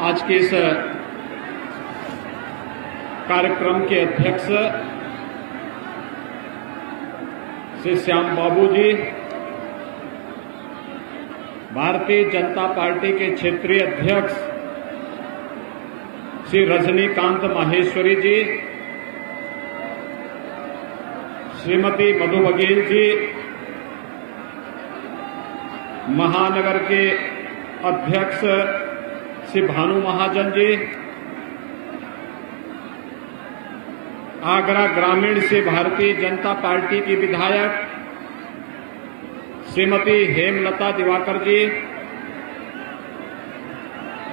आज के इस कार्यक्रम के अध्यक्ष श्री श्याम बाबू जी, भारतीय जनता पार्टी के क्षेत्रीय अध्यक्ष श्री रजनीकांत माहेश्वरी जी, श्रीमती मधु बघेल जी, महानगर के अध्यक्ष श्री भानु महाजन जी, आगरा ग्रामीण से भारतीय जनता पार्टी की विधायक श्रीमती हेमलता दिवाकर जी,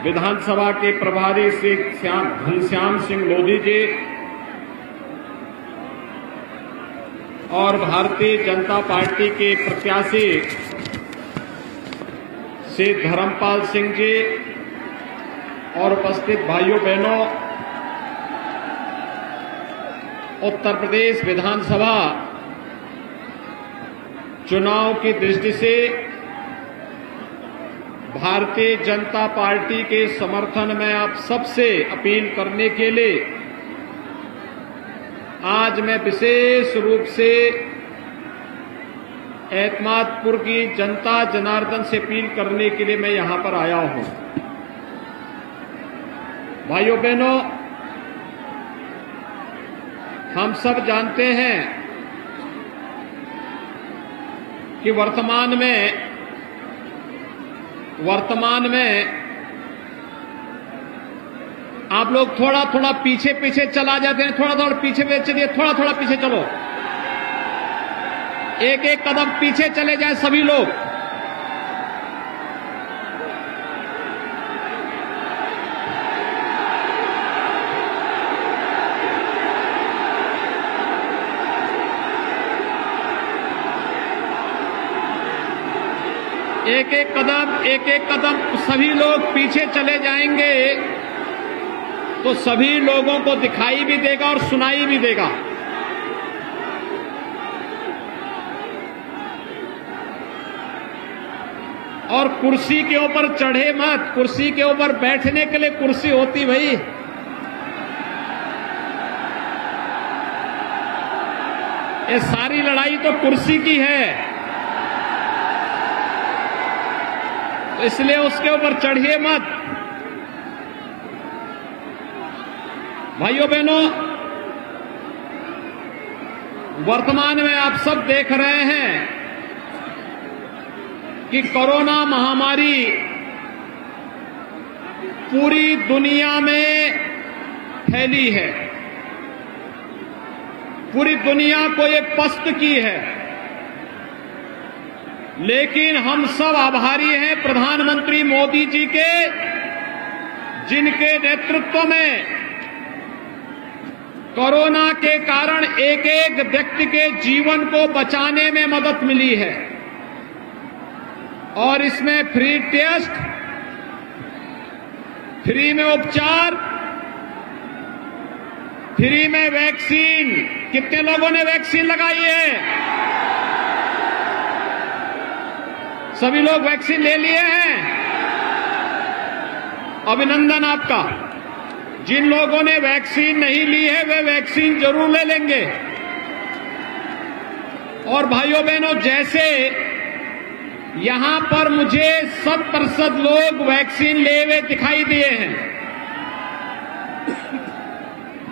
विधानसभा के प्रभारी श्री घनश्याम सिंह लोधी जी और भारतीय जनता पार्टी के प्रत्याशी श्री धर्मपाल सिंह जी और उपस्थित भाइयों बहनों, उत्तर प्रदेश विधानसभा चुनाव की दृष्टि से भारतीय जनता पार्टी के समर्थन में आप सबसे अपील करने के लिए आज मैं विशेष रूप से एतमादपुर की जनता जनार्दन से अपील करने के लिए मैं यहां पर आया हूं। भाइयों बहनों, हम सब जानते हैं कि वर्तमान में आप लोग थोड़ा थोड़ा पीछे पीछे चला जाते हैं, थोड़ा थोड़ा पीछे चलिए, थोड़ा थोड़ा पीछे चलो, एक एक कदम पीछे चले जाए सभी लोग। एक एक कदम सभी लोग पीछे चले जाएंगे तो सभी लोगों को दिखाई भी देगा और सुनाई भी देगा। और कुर्सी के ऊपर चढ़े मत, कुर्सी के ऊपर बैठने के लिए कुर्सी होती भाई। ये सारी लड़ाई तो कुर्सी की है, तो इसलिए उसके ऊपर चढ़िए मत। भाइयों बहनों, वर्तमान में आप सब देख रहे हैं कि कोरोना महामारी पूरी दुनिया में फैली है, पूरी दुनिया को ये पस्त की है। लेकिन हम सब आभारी हैं प्रधानमंत्री मोदी जी के, जिनके नेतृत्व में कोरोना के कारण एक एक व्यक्ति के जीवन को बचाने में मदद मिली है। और इसमें फ्री टेस्ट, फ्री में उपचार, फ्री में वैक्सीन। कितने लोगों ने वैक्सीन लगाई है? सभी लोग वैक्सीन ले लिए हैं? अभिनंदन आपका। जिन लोगों ने वैक्सीन नहीं ली है वे वैक्सीन जरूर ले लेंगे। और भाइयों बहनों, जैसे यहां पर मुझे 100% लोग वैक्सीन ले हुए दिखाई दिए हैं,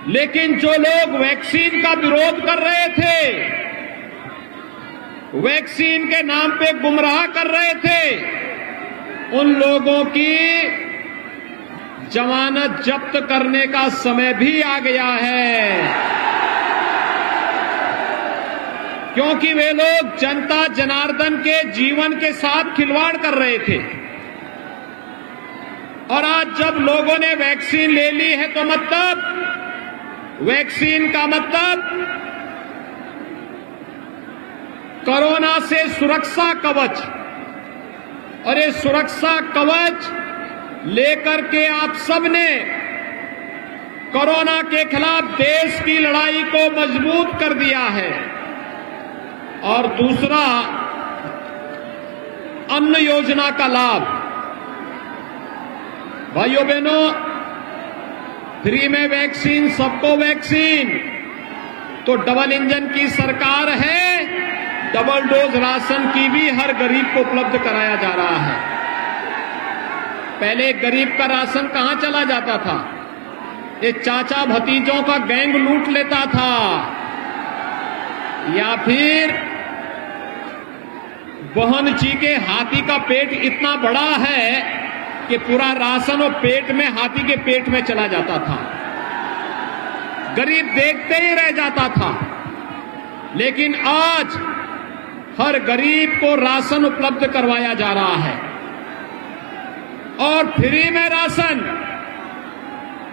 लेकिन जो लोग वैक्सीन का विरोध कर रहे थे, वैक्सीन के नाम पे गुमराह कर रहे थे, उन लोगों की जमानत जब्त करने का समय भी आ गया है, क्योंकि वे लोग जनता जनार्दन के जीवन के साथ खिलवाड़ कर रहे थे। और आज जब लोगों ने वैक्सीन ले ली है तो मतलब वैक्सीन का मतलब कोरोना से सुरक्षा कवच, और ये सुरक्षा कवच लेकर के आप सबने कोरोना के खिलाफ देश की लड़ाई को मजबूत कर दिया है। और दूसरा, अन्न योजना का लाभ। भाइयों बहनों, फ्री में वैक्सीन, सबको वैक्सीन, तो डबल इंजन की सरकार है। डबल डोज राशन की भी हर गरीब को उपलब्ध कराया जा रहा है। पहले गरीब का राशन कहां चला जाता था? ये चाचा भतीजों का गैंग लूट लेता था, या फिर बहन जी के हाथी का पेट इतना बड़ा है कि पूरा राशन और पेट में, हाथी के पेट में चला जाता था। गरीब देखते ही रह जाता था। लेकिन आज हर गरीब को राशन उपलब्ध करवाया जा रहा है, और फ्री में राशन।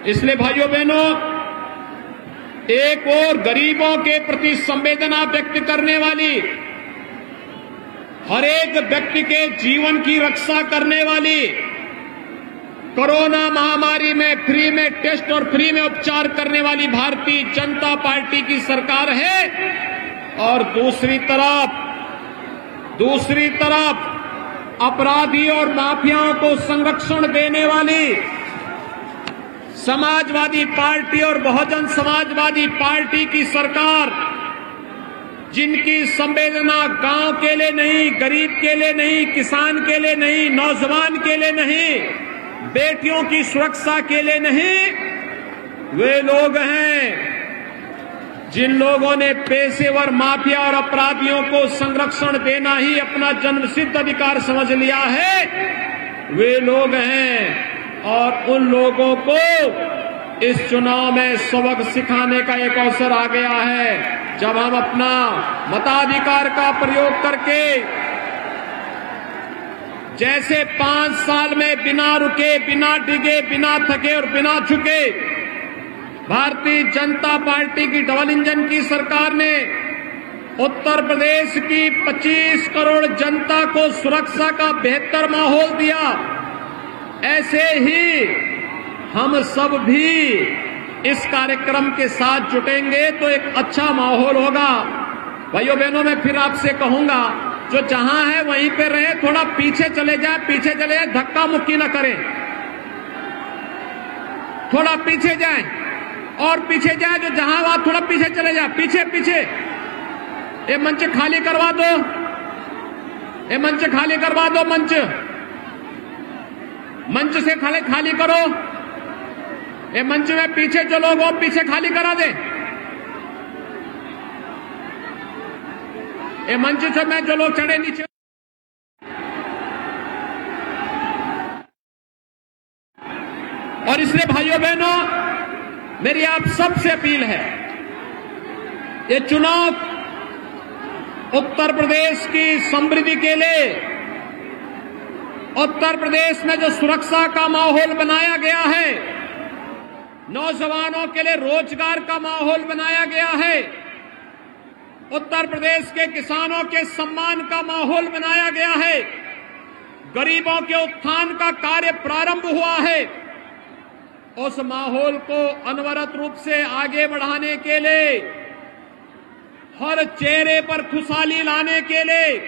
इसलिए भाइयों बहनों, एक और गरीबों के प्रति संवेदना व्यक्त करने वाली, हर एक व्यक्ति के जीवन की रक्षा करने वाली, कोरोना महामारी में फ्री में टेस्ट और फ्री में उपचार करने वाली भारतीय जनता पार्टी की सरकार है। और दूसरी तरफ अपराधी और माफियाओं को संरक्षण देने वाली समाजवादी पार्टी और बहुजन समाजवादी पार्टी की सरकार, जिनकी संवेदना गांव के लिए नहीं, गरीब के लिए नहीं, किसान के लिए नहीं, नौजवान के लिए नहीं, बेटियों की सुरक्षा के लिए नहीं, वे लोग हैं जिन लोगों ने पेशेवर माफिया और अपराधियों को संरक्षण देना ही अपना जन्मसिद्ध अधिकार समझ लिया है। वे लोग हैं, और उन लोगों को इस चुनाव में सबक सिखाने का एक अवसर आ गया है, जब हम अपना मताधिकार का प्रयोग करके, जैसे 5 साल में बिना रुके, बिना डिगे, बिना थके और बिना झुके भारतीय जनता पार्टी की डबल इंजन की सरकार ने उत्तर प्रदेश की 25 करोड़ जनता को सुरक्षा का बेहतर माहौल दिया, ऐसे ही हम सब भी इस कार्यक्रम के साथ जुटेंगे तो एक अच्छा माहौल होगा। भाइयों बहनों, मैं फिर आपसे कहूंगा, जो जहां है वहीं पे रहे, थोड़ा पीछे चले जाए, धक्का मुक्की न करें, थोड़ा पीछे जाएं और पीछे जाए, जो जहां वहां थोड़ा पीछे चले जाए, पीछे। ये मंच खाली करवा दो, मंच से खाली करो। ये मंच में पीछे जो लोग हो, पीछे खाली करा दे। ये मंच से में जो लोग चढ़े नीचे, और इसलिए भाइयों बहनों, मेरी आप सबसे अपील है, ये चुनाव उत्तर प्रदेश की समृद्धि के लिए, उत्तर प्रदेश में जो सुरक्षा का माहौल बनाया गया है, नौजवानों के लिए रोजगार का माहौल बनाया गया है, उत्तर प्रदेश के किसानों के सम्मान का माहौल बनाया गया है, गरीबों के उत्थान का कार्य प्रारंभ हुआ है, उस माहौल को अनवरत रूप से आगे बढ़ाने के लिए, हर चेहरे पर खुशहाली लाने के लिए,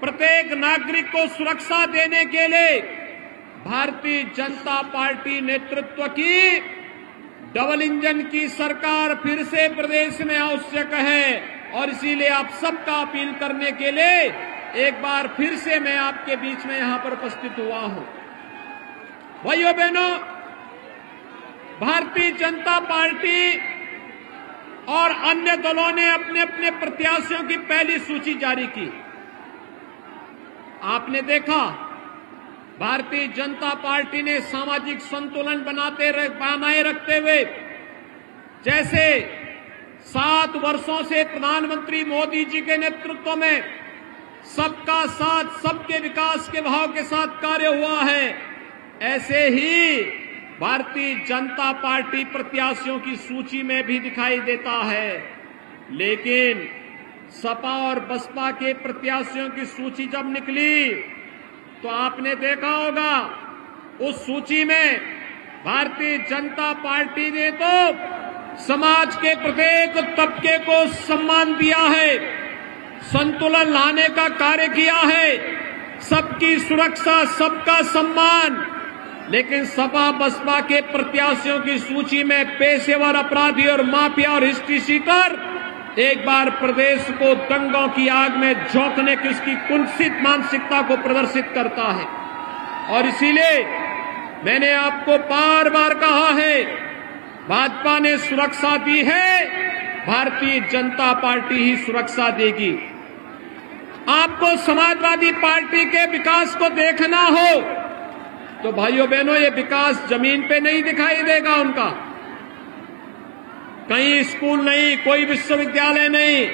प्रत्येक नागरिक को सुरक्षा देने के लिए भारतीय जनता पार्टी नेतृत्व की डबल इंजन की सरकार फिर से प्रदेश में आवश्यक है। और इसीलिए आप सबका अपील करने के लिए एक बार फिर से मैं आपके बीच में यहां पर उपस्थित हुआ हूं। भाइयों बहनों, भारतीय जनता पार्टी और अन्य दलों ने अपने अपने प्रत्याशियों की पहली सूची जारी की। आपने देखा, भारतीय जनता पार्टी ने सामाजिक संतुलन बनाए रखते हुए, जैसे 7 वर्षों से प्रधानमंत्री मोदी जी के नेतृत्व में सबका साथ, सबके विकास के भाव के साथ कार्य हुआ है, ऐसे ही भारतीय जनता पार्टी प्रत्याशियों की सूची में भी दिखाई देता है। लेकिन सपा और बसपा के प्रत्याशियों की सूची जब निकली तो आपने देखा होगा, उस सूची में भारतीय जनता पार्टी ने तो समाज के प्रत्येक तबके को सम्मान दिया है, संतुलन लाने का कार्य किया है, सबकी सुरक्षा, सबका सम्मान, लेकिन सपा बसपा के प्रत्याशियों की सूची में पेशेवर अपराधी और माफिया और हिस्ट्री शीटर एक बार प्रदेश को दंगों की आग में झोंकने की उसकी कुत्सित मानसिकता को प्रदर्शित करता है। और इसीलिए मैंने आपको बार बार कहा है, भाजपा ने सुरक्षा दी है, भारतीय जनता पार्टी ही सुरक्षा देगी। आपको समाजवादी पार्टी के विकास को देखना हो तो भाइयों बहनों, ये विकास जमीन पे नहीं दिखाई देगा उनका। कहीं स्कूल नहीं, कोई विश्वविद्यालय नहीं,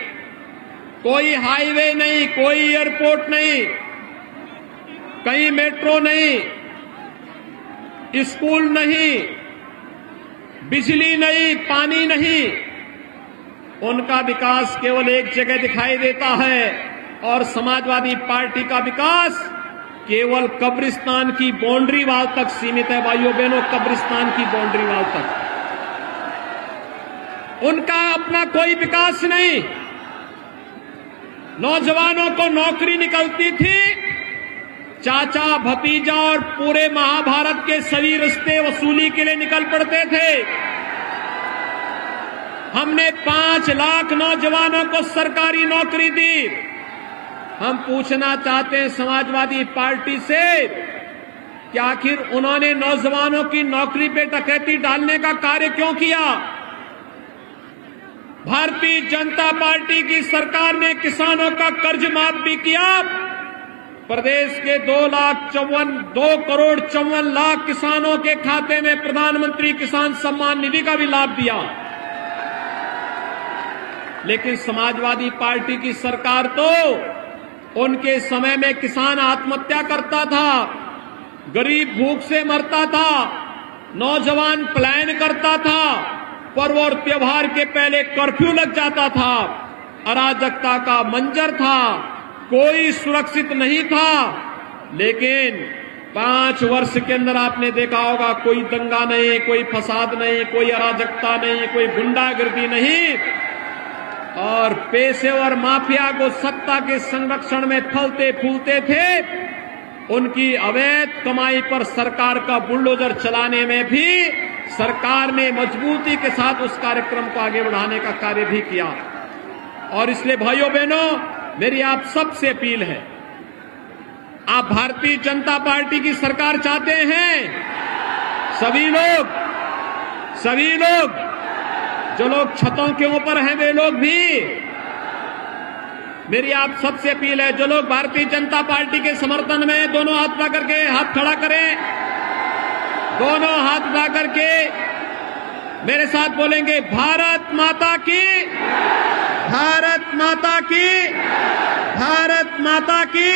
कोई हाईवे नहीं, कोई एयरपोर्ट नहीं, कहीं मेट्रो नहीं, स्कूल नहीं, बिजली नहीं, पानी नहीं। उनका विकास केवल एक जगह दिखाई देता है और समाजवादी पार्टी का विकास केवल कब्रिस्तान की बाउंड्री वाल तक सीमित है। भाइयों बहनों, कब्रिस्तान की बाउंड्री वाल तक उनका अपना कोई विकास नहीं। नौजवानों को नौकरी निकलती थी, चाचा भतीजा और पूरे महाभारत के सभी रिश्ते वसूली के लिए निकल पड़ते थे। हमने 5 लाख नौजवानों को सरकारी नौकरी दी। हम पूछना चाहते हैं समाजवादी पार्टी से कि आखिर उन्होंने नौजवानों की नौकरी पे डकैती डालने का कार्य क्यों किया? भारतीय जनता पार्टी की सरकार ने किसानों का कर्ज माफ भी किया। प्रदेश के 2 करोड़ 54 लाख किसानों के खाते में प्रधानमंत्री किसान सम्मान निधि का भी लाभ दिया। लेकिन समाजवादी पार्टी की सरकार तो उनके समय में किसान आत्महत्या करता था, गरीब भूख से मरता था, नौजवान पलायन करता था, पर्व और त्योहार के पहले कर्फ्यू लग जाता था, अराजकता का मंजर था, कोई सुरक्षित नहीं था। लेकिन 5 वर्ष के अंदर आपने देखा होगा, कोई दंगा नहीं, कोई फसाद नहीं, कोई अराजकता नहीं, कोई गुंडागर्दी नहीं और पेशेवर माफिया को सत्ता के संरक्षण में फलते फूलते थे। उनकी अवैध कमाई पर सरकार का बुलडोजर चलाने में भी सरकार ने मजबूती के साथ उस कार्यक्रम को आगे बढ़ाने का कार्य भी किया। और इसलिए भाइयों बहनों, मेरी आप सबसे अपील है, आप भारतीय जनता पार्टी की सरकार चाहते हैं? सभी लोग जो लोग छतों के ऊपर हैं वे लोग भी। मेरी आप सबसे अपील है, जो लोग भारतीय जनता पार्टी के समर्थन में दोनों हाथ उठा करके हाथ खड़ा करें, दोनों हाथ उठा करके मेरे साथ बोलेंगे, भारत माता की, भारत माता की, भारत माता की।